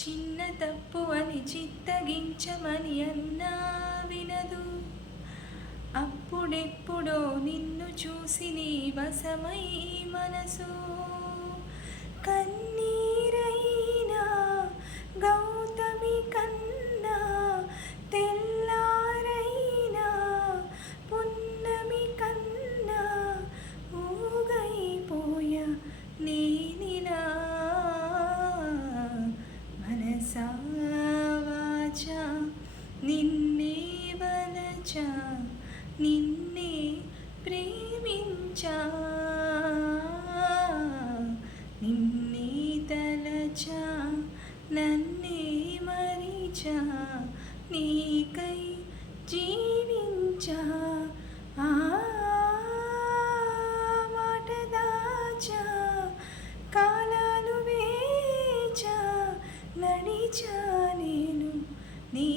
చిన్న తప్పు అని చిత్తగించమని అన్నా వినదు. అప్పుడెప్పుడో నిన్ను చూసి నీ వశమై మనసు కన్నీరైనా గౌతమి కన్నా తెల్లారైనా పున్నమి కన్నా ఊగైపోయ నేనిలా మనసా వాచా నిన్నే వలచా నిన్నే ప్రేమించా నిన్నే తలచా నన్నే మరిచా నీకై జీవించా ఆ మాట దాచా కాలాలు వేచా నడిచా నేను నీ